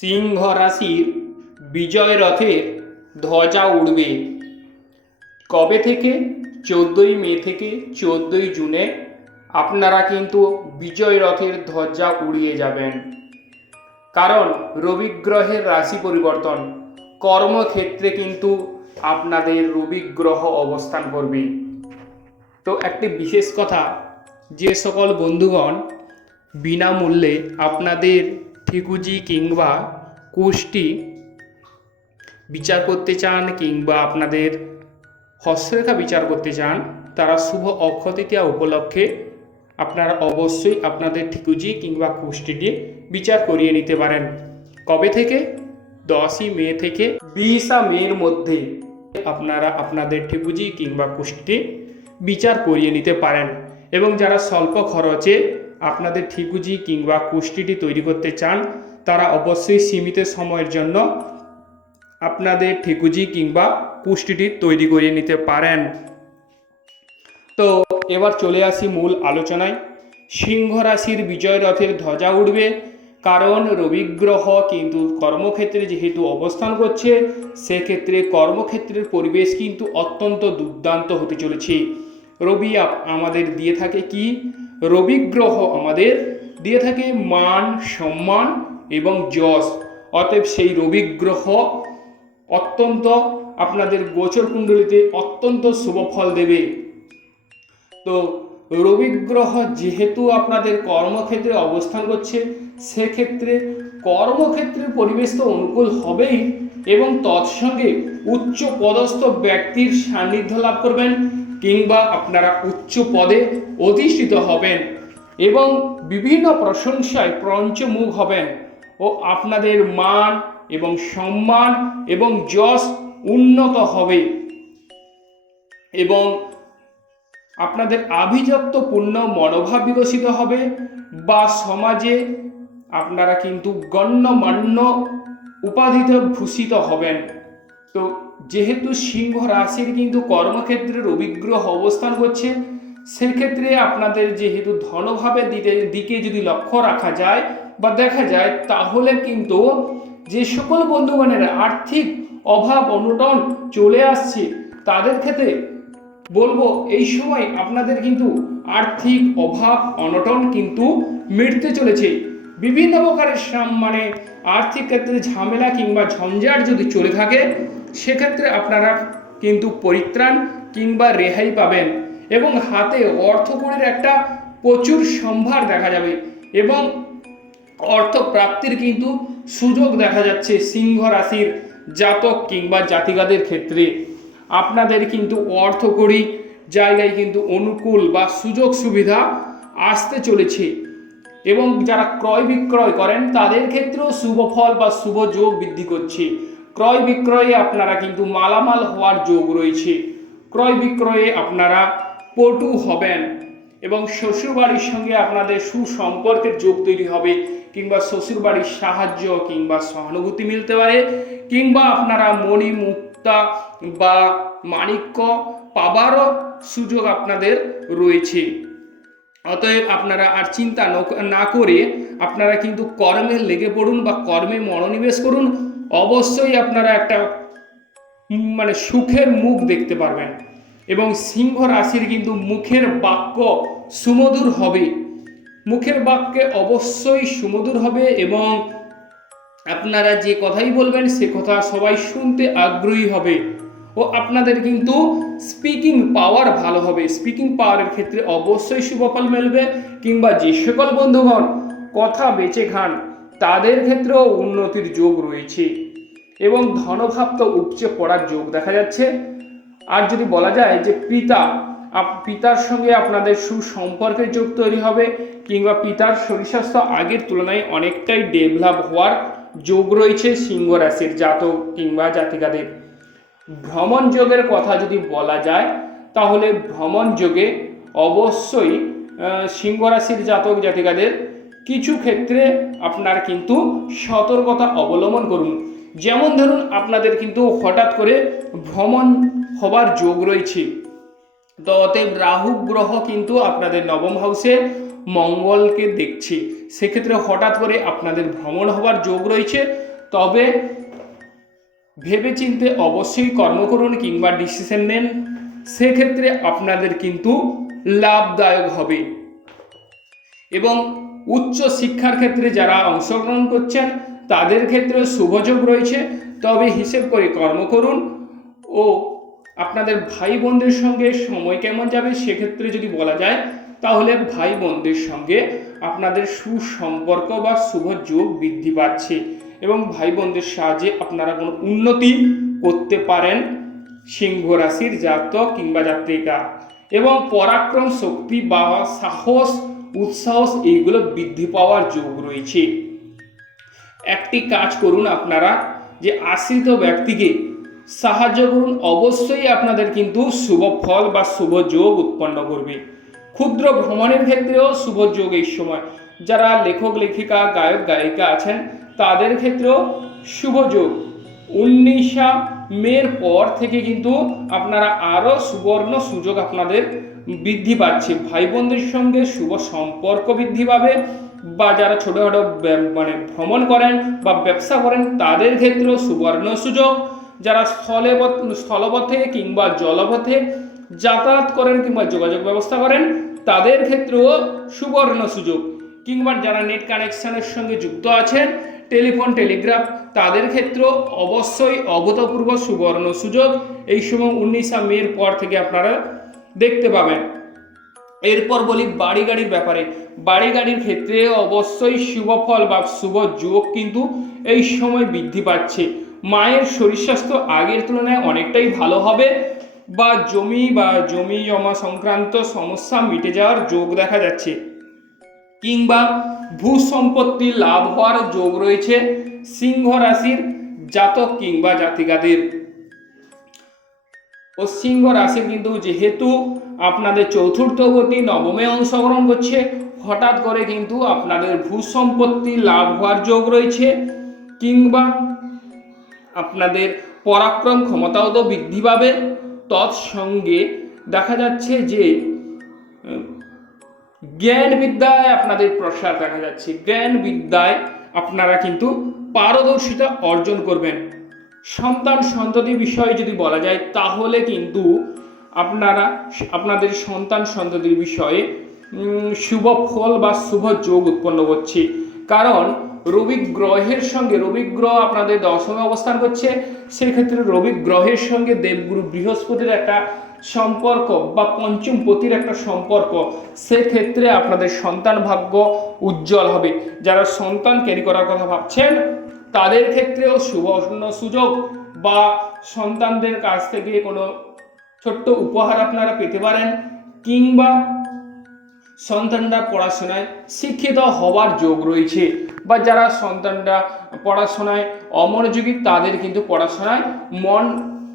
সিংহ রাশির বিজয় রথের ধ্বজা উড়বে। কবে থেকে? চোদ্দোই মে থেকে চোদ্দোই জুনে। আপনারা কিন্তু বিজয় রথের ধ্বজা উড়িয়ে যাবেন। কারণ রবি গ্রহের রাশি পরিবর্তন। কর্মক্ষেত্রে কিন্তু আপনাদের রবি গ্রহ অবস্থান করবে। তো একটি বিশেষ কথা, যে সকল বন্ধুগণ বিনামূল্যে আপনাদের ঠিকুজি কিংবা কুষ্টি বিচার করতে চান কিংবা আপনাদের হস্তরেখা বিচার করতে চান, তারা শুভ অক্ষয় তৃতীয়া উপলক্ষে আপনারা অবশ্যই আপনাদের ঠিকুজি কিংবা কুষ্টিটি বিচার করিয়ে নিতে পারেন। কবে থেকে? দশই মে থেকে বিশা মের মধ্যে আপনারা আপনাদের ঠিকুজি কিংবা কুষ্টি বিচার করিয়ে নিতে পারেন। এবং যারা স্বল্প খরচে আপনাদের ঠিকুজি কিংবা কুষ্টিটি তৈরি করতে চান, তারা অবশ্যই সীমিত সময়ের জন্য আপনাদের ঠিকুজি কিংবা কুষ্টিটি তৈরি করিয়ে নিতে পারেন। তো এবার চলে আসি মূল আলোচনায়। সিংহ রাশির বিজয় রথের ধ্বজা উঠবে, কারণ রবি গ্রহ কিন্তু কর্মক্ষেত্রে যেহেতু অবস্থান করছে, সেক্ষেত্রে কর্মক্ষেত্রের পরিবেশ কিন্তু অত্যন্ত দুর্দান্ত হতে চলেছে। রবি আমাদের দিয়ে থাকে কি? রবি গ্রহ আমাদের দিয়ে থাকে মান, সম্মান এবং যশ। অতএব সেই রবি গ্রহ অত্যন্ত আপনাদের গোচর কুণ্ডলিতে অত্যন্ত শুভ ফল দেবে। তো রবি গ্রহ যেহেতু আপনাদের কর্মক্ষেত্রে অবস্থান করছে, সেক্ষেত্রে কর্মক্ষেত্রের পরিবেশ তো অনুকূল হবেই এবং তৎসঙ্গে উচ্চ পদস্থ ব্যক্তির সান্নিধ্য লাভ করবেন কিংবা আপনারা উচ্চ পদে অধিষ্ঠিত হবেন এবং বিভিন্ন প্রশংসায় পঞ্চমুখ হবেন ও আপনাদের মান এবং সম্মান এবং যশ উন্নত হবে এবং আপনাদের আভিজাত্যপূর্ণ মনোভাব বিকশিত হবে বা সমাজে আপনারা কিন্তু গণ্যমান্য উপাধিতে ভূষিত হবেন। তো যেহেতু সিংহ রাশির কিন্তু কর্মক্ষেত্রের অভিগ্রহ অবস্থান করছে সেক্ষেত্রে আপনাদের যেহেতু ধনভাবে দিকে দিকে যদি লক্ষ্য রাখা যায় বা দেখা যায়, তাহলে কিন্তু যে সকল বন্ধুগণের আর্থিক অভাব, অনটন চলে আসছে, তাদের ক্ষেত্রে বলব, এই সময় আপনাদের কিন্তু আর্থিক অভাব, অনটন কিন্তু মিটতে চলেছে। বিভিন্ন প্রকারের মানে আর্থিক ক্ষেত্রে ঝামেলা কিংবা ঝঞ্ঝাট যদি চলে থাকে, সেক্ষেত্রে আপনারা কিন্তু পরিত্রাণ কিংবা রেহাই পাবেন। এবং হাতে অর্থকরীর একটা প্রচুর সম্ভার দেখা যাবে এবং অর্থ প্রাপ্তির কিন্তু সুযোগ দেখা যাচ্ছে সিংহ রাশির জাতক কিংবা জাতিকাদের ক্ষেত্রে। আপনাদের কিন্তু অর্থকরী জায়গায় কিন্তু অনুকূল বা সুযোগ সুবিধা আসতে চলেছে এবং যারা ক্রয় বিক্রয় করেন তাদের ক্ষেত্রেও শুভ ফল বা শুভ যোগ বৃদ্ধি করছে। ক্রয় বিক্রয়ে আপনারা কিন্তু মালামাল হওয়ার যোগ রয়েছে। ক্রয় বিক্রয়ে আপনারা পটু হবেন। এবং শ্বশুরবাড়ির সঙ্গে আপনাদের সুসম্পর্কের যোগ তৈরি হবে, কিংবা শ্বশুরবাড়ির সাহায্য কিংবা সহানুভূতি মিলতে পারে, কিংবা আপনারা মণি মুক্তা বা মাণিক্য পাবারও সুযোগ আপনাদের রয়েছে। অতএব আপনারা আর চিন্তা না করে আপনারা কিন্তু কর্মে লেগে পড়ুন বা কর্মে মনোনিবেশ করুন, অবশ্যই আপনারা একটা মানে সুখের মুখ দেখতে পারবেন। এবং সিংহ রাশির কিন্তু মুখের বাক্য সুমধুর হবে। মুখের বাক্যে অবশ্যই সুমধুর হবে এবং আপনারা যে কথাই বলবেন, সে কথা সবাই শুনতে আগ্রহী হবে। ও আপনাদের কিন্তু স্পিকিং পাওয়ার ভালো হবে। স্পিকিং পাওয়ারের ক্ষেত্রে অবশ্যই শুভফল মিলবে কিংবা যে সকল বন্ধুগণ কথা বেঁচে খান, তাদের ক্ষেত্রেও উন্নতির যোগ রয়েছে। এবং ধনভাব তো উপচে পড়ার যোগ দেখা যাচ্ছে। আর যদি বলা যায় যে পিতা পিতার সঙ্গে আপনাদের সুসম্পর্কের যোগ তৈরি হবে, কিংবা পিতার শরীর স্বাস্থ্য আগের তুলনায় অনেকটাই ডেভেলপ হওয়ার যোগ রয়েছে সিংহ রাশির জাতক কিংবা জাতিকাদের। ভ্রমণ যোগের কথা যদি বলা যায়, তাহলে ভ্রমণ যোগে অবশ্যই সিংহ রাশির জাতক জাতিকাদের কিছু ক্ষেত্রে আপনার কিন্তু সতর্কতা অবলম্বন করুন। যেমন ধরুন আপনাদের কিন্তু হঠাৎ করে ভ্রমণ হবার যোগ রয়েছে। তো অতএব রাহু গ্রহ কিন্তু আপনাদের নবম হাউসে মঙ্গলকে দেখছে। সেক্ষেত্রে হঠাৎ করে আপনাদের ভ্রমণ হবার যোগ রয়েছে। তবে ভেবেচিন্তে অবশ্যই কর্ম করুন কিংবা ডিসিশন নেন। সেক্ষেত্রে আপনাদের কিন্তু লাভদায়ক হবে। এবং উচ্চ শিক্ষার ক্ষেত্রে যারা অংশগ্রহণ করছেন তাদের ক্ষেত্রে শুভযোগ রয়েছে। তবে হিসেব করে কর্ম করুন ও আপনাদের ভাই বোনদের সঙ্গে সময় কেমন যাবে সেক্ষেত্রে যদি বলা যায়, তাহলে ভাই বোনদের সঙ্গে আপনাদের সুসম্পর্ক বা শুভ যোগ বৃদ্ধি পাচ্ছে এবং ভাই বোনদের সাহায্যে আপনারা কোনো উন্নতি করতে পারেন সিংহ রাশির জাতক কিংবা জাতিকা এবং পরাক্রম শক্তি বা সাহস উৎসাহস এইগুলো বৃদ্ধি পাওয়ার যোগ রয়েছে। একটি কাজ করুন আপনারা, যে আশ্রিত ব্যক্তিকে সাহায্য করুন, অবশ্যই আপনাদের কিন্তু শুভ ফল বা শুভ যোগ উৎপন্ন করবে। ক্ষুদ্র ভ্রমণের ক্ষেত্রেও শুভ যোগ এই সময়। যারা লেখক, লেখিকা, গায়ক, গায়িকা আছেন, তাদের ক্ষেত্রেও শুভ যোগ। উনিশা মের পর থেকে কিন্তু আপনারা আরও সুবর্ণ সুযোগ আপনাদের বৃদ্ধি পাচ্ছে। ভাই বোনদের সঙ্গে শুভ সম্পর্ক বৃদ্ধি পাবে। বা যারা ছোটোখাটো মানে ভ্রমণ করেন বা ব্যবসা করেন, তাদের ক্ষেত্রেও সুবর্ণ সুযোগ। যারা স্থলে স্থলপথে কিংবা জলপথে যাতায়াত করেন কিংবা যোগাযোগ ব্যবস্থা করেন, তাদের ক্ষেত্রেও সুবর্ণ সুযোগ। কিংবা যারা নেট কানেকশনের সঙ্গে যুক্ত আছেন, টেলিফোন, টেলিগ্রাফ, তাদের ক্ষেত্রেও অবশ্যই অভূতপূর্ব সুবর্ণ সুযোগ। এই সময় উনিশা মের পর থেকে আপনারা দেখতে পাবেন। এরপর বলি বাড়ি গাড়ির ব্যাপারে। বাড়ি গাড়ির ক্ষেত্রে অবশ্যই শুভ ফল বা শুভ যোগ কিন্তু এই সময় বৃদ্ধি পাচ্ছে। মায়ের শরীর স্বাস্থ্য আগের তুলনায় অনেকটাই ভালো হবে বা জমি বা জমি জমা সংক্রান্ত সমস্যা মিটে যাওয়ার যোগ দেখা যাচ্ছে। কিংবা ভূ সম্পত্তি লাভ হওয়ার যোগ রয়েছে সিংহ রাশির জাতক কিংবা জাতিকাদের। ও সিংহ রাশি কিন্তু যেহেতু আপনাদের চতুর্থ গতি নবমে অংশগ্রহণ করছে। হঠাৎ করে কিন্তু আপনাদের ভূ সম্পত্তি লাভ হওয়ার যোগ রয়েছে কিংবা আপনাদের পরাক্রম ক্ষমতাও তো বৃদ্ধি পাবে। তৎসঙ্গে দেখা যাচ্ছে যে জ্ঞান বিদ্যায় আপনাদের প্রসার দেখা যাচ্ছে। জ্ঞান বিদ্যায় আপনারা কিন্তু পারদর্শিতা অর্জন করবেন। সন্তান সন্ততি বিষয়ে যদি বলা যায়, তাহলে কিন্তু আপনারা, আপনাদের সন্তান সন্ততির বিষয়ে শুভ ফল বা শুভ যোগ উৎপন্ন করছে। কারণ রবি গ্রহের সঙ্গে রবি গ্রহ আপনাদের দশমে অবস্থান করছে, সেক্ষেত্রে রবি গ্রহের সঙ্গে দেবগুরু বৃহস্পতির একটা সম্পর্ক বা পঞ্চম পতির একটা সম্পর্ক, সেক্ষেত্রে আপনাদের সন্তান ভাগ্য উজ্জ্বল হবে। যারা সন্তান ক্যারি করার কথা ভাবছেন, তাদের ক্ষেত্রেও সুবর্ণ সুযোগ বা সন্তানদের কাছ থেকে কোনো ছোট্ট উপহার আপনারা পেতে পারেন, কিংবা সন্তানরা পড়াশোনায় শিক্ষিত হওয়ার যোগ রয়েছে, বা যারা সন্তানরা পড়াশোনায় অমনোযোগী তাদের কিন্তু পড়াশোনায় মন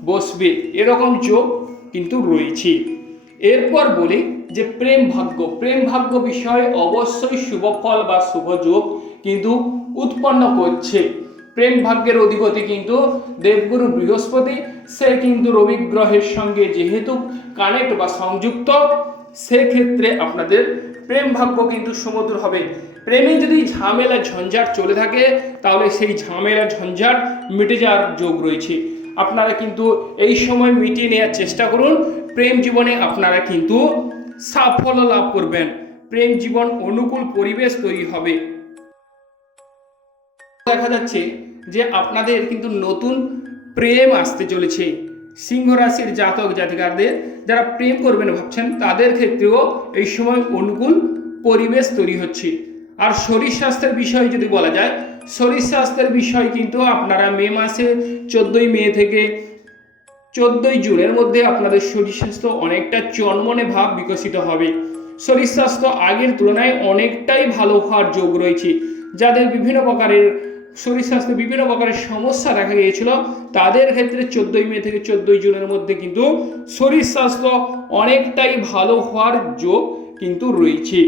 বসবে, এরকম যোগ কিন্তু রয়েছে। এরপর বলি যে প্রেম ভাগ্য প্রেম ভাগ্য বিষয়ে অবশ্যই শুভ ফল বা শুভ যোগ কিন্তু উৎপন্ন করছে। প্রেম ভাগ্যের অধিপতি কিন্তু দেবগুরু বৃহস্পতি। সে কিন্তু রবি গ্রহের সঙ্গে যেহেতু কানেক্ট বা সংযুক্ত সেক্ষেত্রে আপনাদের প্রেম ভাগ্য কিন্তু সমুদ্র হবে। প্রেমে যদি ঝামেলা, ঝঞ্ঝাট চলে থাকে, তাহলে সেই ঝামেলা, ঝঞ্ঝাট মিটে যাওয়ার যোগ রয়েছে। আপনারা কিন্তু এই সময় মিটিয়ে নেওয়ার চেষ্টা করুন। প্রেম জীবনে আপনারা কিন্তু সাফল্য লাভ করবেন। প্রেম জীবন অনুকূল পরিবেশ তৈরি হবে। দেখা যাচ্ছে যে আপনাদের কিন্তু নতুন প্রেম আসতে চলেছে। সিংহ রাশির জাতক জাতিকারদের যারা প্রেম করবেন ভাবছেন, তাদের ক্ষেত্রেও এই সময় অনুকূল পরিবেশ তৈরি হচ্ছে। আর শরীর স্বাস্থ্যের বিষয়ে যদি বলা যায়, শরীর স্বাস্থ্যের বিষয় কিন্তু আপনারা মে মাসে চোদ্দোই মে থেকে চোদ্দোই জুনের মধ্যে আপনাদের শরীর স্বাস্থ্য অনেকটা চনমনে ভাব বিকশিত হবে। শরীর স্বাস্থ্য আগের তুলনায় অনেকটাই ভালো হওয়ার যোগ রয়েছে। যাদের বিভিন্ন প্রকারের শরীর স্বাস্থ্যে বিভিন্ন প্রকারের সমস্যা দেখা গিয়েছিল তাদের ক্ষেত্রে চোদ্দোই মে থেকে চোদ্দোই জুনের মধ্যে কিন্তু শরীর স্বাস্থ্য অনেকটাই ভালো হওয়ার যোগ কিন্তু রয়েছে।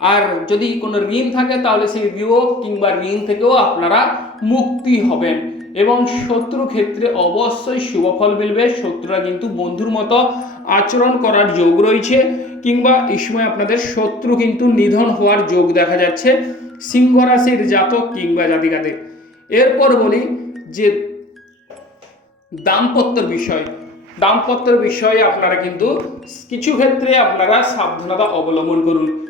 আর যদি কোনো ঋণ থাকে তাহলে সেই বিয়োগ কিংবা ঋণ থেকেও আপনারা মুক্তি হবেন। এবং শত্রু ক্ষেত্রে অবশ্যই শুভফল মিলবে। শত্রুরা কিন্তু বন্ধুর মতো আচরণ করার যোগ রয়েছে। কিংবা এই সময় আপনাদের শত্রু কিন্তু নিধন হওয়ার যোগ দেখা যাচ্ছে। সিংহ রাশির জাতক কিংবা জাতিকাদের এরপর বলি যে দাম্পত্যর বিষয়। দাম্পত্যর বিষয়ে আপনারা কিন্তু কিছু ক্ষেত্রে আপনারা সাবধানতা অবলম্বন করুন।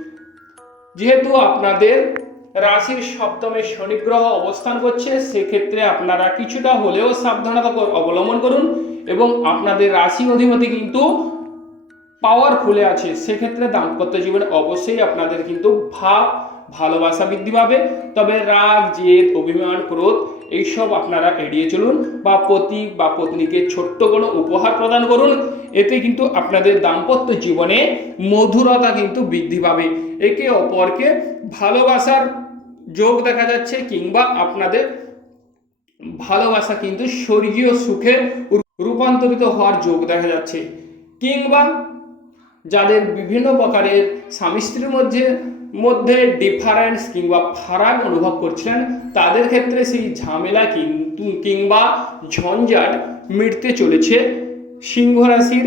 যেহেতু আপনাদের রাশির সপ্তমে শনি গ্রহ অবস্থান করছে, সেক্ষেত্রে আপনারা কিছুটা হলেও সাবধানতা অবলম্বন করুন এবং আপনাদের রাশি অধিপতি কিন্তু পাওয়ারফুলে আছে। সেক্ষেত্রে দাম্পত্য জীবনে অবশ্যই আপনাদের কিন্তু ভাব ভালোবাসা বৃদ্ধি পাবে। তবে রাগ, জেদ, অভিমান, ক্রোধ, এইসব আপনারা এড়িয়ে চলুন বা পতি বা পত্নীকে ছোট্ট কোনো উপহার প্রদান করুন। এতে কিন্তু আপনাদের দাম্পত্য জীবনে মধুরতা কিন্তু বৃদ্ধি পাবে। একে অপরকে ভালোবাসার যোগ দেখা যাচ্ছে কিংবা আপনাদের ভালোবাসা কিন্তু স্বর্গীয় সুখে রূপান্তরিত হওয়ার যোগ দেখা যাচ্ছে। কিংবা যাদের বিভিন্ন প্রকারের স্বামী স্ত্রীর মধ্যে মধ্যে ডিফারেন্স কিংবা ফারাক অনুভব করছিলেন, তাদের ক্ষেত্রে সেই ঝামেলা কিন্তু কিংবা ঝঞ্ঝাট মিটতে চলেছে সিংহ রাশির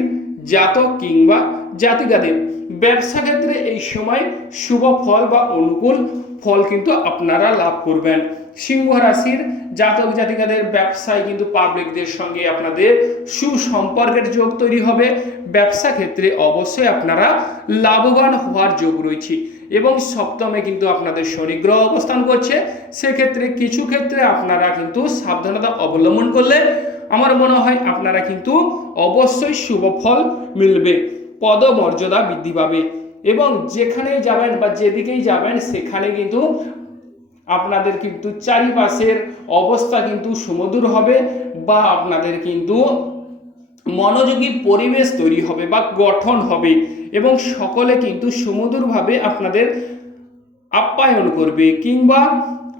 জাতক কিংবা জাতিকাদের। ব্যবসা ক্ষেত্রে এই সময় শুভ ফল বা অনুকূল ফল কিন্তু আপনারা লাভ করবেন। সিংহ রাশির জাতক জাতিকাদের ব্যবসায় কিন্তু পাবলিকদের সঙ্গে আপনাদের সুসম্পর্কের যোগ তৈরি হবে। ব্যবসা ক্ষেত্রে অবশ্যই আপনারা লাভবান হওয়ার যোগ রয়েছে এবং সপ্তমে কিন্তু আপনাদের শনিগ্রহ অবস্থান করছে। সেক্ষেত্রে কিছু ক্ষেত্রে আপনারা কিন্তু সাবধানতা অবলম্বন করলে আমার মনে হয় আপনারা কিন্তু অবশ্যই শুভ ফল মিলবে, পদমর্যাদা বৃদ্ধি পাবে এবং যেখানেই যাবেন বা যেদিকেই যাবেন সেখানে কিন্তু আপনাদের কিন্তু চারিপাশের অবস্থা কিন্তু সুমধুর হবে বা আপনাদের কিন্তু মনোযোগী পরিবেশ তৈরি হবে বা গঠন হবে এবং সকলে কিন্তু সুমধুরভাবে আপনাদের আপ্যায়ন করবে কিংবা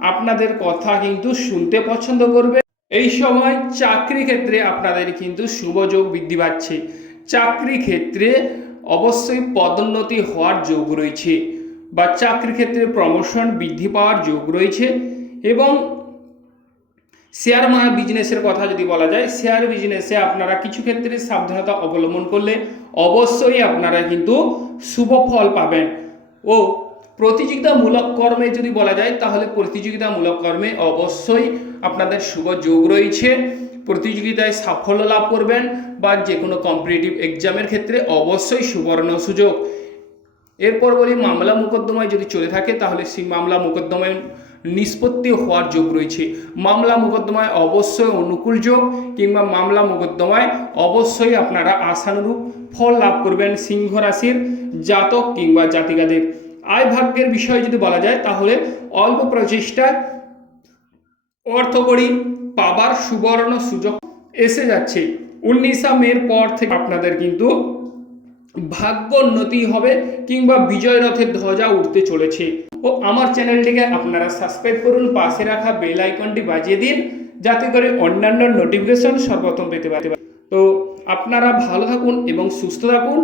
আপনাদের কথা কিন্তু শুনতে পছন্দ করবে। এই সময় চাকরি ক্ষেত্রে আপনাদের কিন্তু শুভযোগ বৃদ্ধি পাচ্ছে। চাকরি ক্ষেত্রে অবশ্যই পদোন্নতি হওয়ার যোগ রয়েছে বা চাকরি ক্ষেত্রে প্রমোশন বৃদ্ধি পাওয়ার যোগ রয়েছে এবং শেয়ার মার্কেট বিজনেসের কথা যদি বলা যায় শেয়ার বিজনেসে আপনারা কিছু ক্ষেত্রে সাবধানতা অবলম্বন করলে অবশ্যই আপনারা কিন্তু শুভ ফল পাবেন। ও প্রতিযোগিতামূলক কর্মে যদি বলা যায়, তাহলে প্রতিযোগিতামূলক কর্মে অবশ্যই আপনাদের শুভ যোগ রয়েছে। প্রতিযোগিতায় সাফল্য লাভ করবেন বা যে কোনো কম্পিটিটিভ এক্সামের ক্ষেত্রে অবশ্যই সুবর্ণ সুযোগ। এরপর বলি, মামলা মোকদ্দমায় যদি চলে থাকে, তাহলে সেই মামলা মোকদ্দমায় নিষ্পত্তি হওয়ার যোগ রয়েছে। মামলা মোকদ্দমায় অবশ্যই অনুকূল যোগ কিংবা মামলা মোকদ্দমায় অবশ্যই আপনারা আশানুরূপ ফল লাভ করবেন সিংহ রাশির জাতক কিংবা জাতিকাদের। আয় ভাগ্যের বিষয়ে যদি বলা যায়, তাহলে অল্প প্রচেষ্টায় অর্থকরী পাবার সুবর্ণ সুযোগ এসে যাচ্ছে। উনিশা মের পর থেকে আপনাদের কিন্তু ভাগ্য উন্নতি হবে কিংবা বিজয় রথের ধ্বজা উঠতে চলেছে। ও আমার চ্যানেলটিকে আপনারা সাবস্ক্রাইব করুন, পাশে রাখা বেল আইকনটি বাজিয়ে দিন, যাতে করে অন্যান্য নোটিফিকেশন সর্বপ্রথম পেতে পারে। তো আপনারা ভালো থাকুন এবং সুস্থ থাকুন।